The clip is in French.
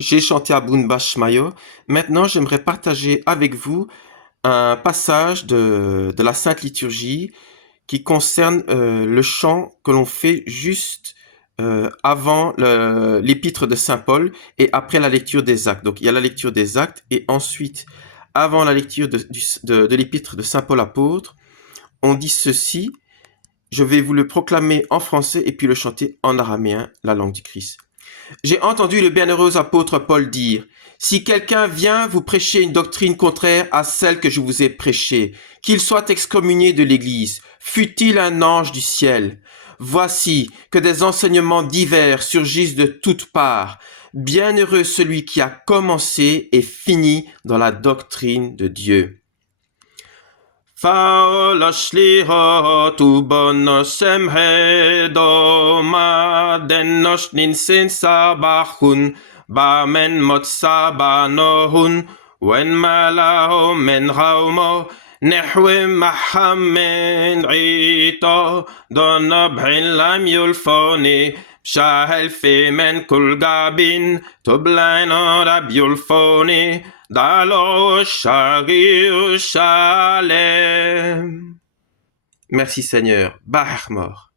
J'ai chanté Abun Bashmayo. Maintenant, j'aimerais partager avec vous un passage de la Sainte Liturgie qui concerne le chant que l'on fait juste avant l'épître de Saint Paul et après la lecture des actes. Donc il y a la lecture des actes et ensuite, avant la lecture de l'épître de Saint Paul apôtre, on dit ceci. Je vais vous le proclamer en français et puis le chanter en araméen, la langue du Christ. J'ai entendu le bienheureux apôtre Paul dire, si quelqu'un vient vous prêcher une doctrine contraire à celle que je vous ai prêchée, qu'il soit excommunié de l'Église, fût-il un ange du ciel. Voici que des enseignements divers surgissent de toutes parts. Bienheureux celui qui a commencé et fini dans la doctrine de Dieu. Faol השליחות ובונושם הדומה דנוש ננסן סבחון באמן מוצא בנוהון ון מלאו מן ראומו نحو محمد عيطو دون بحين لم يلفوني شاهل في من كل قابين تبلين رب يلفوني دالو شاغي شالم. Merci Seigneur. Bahmor.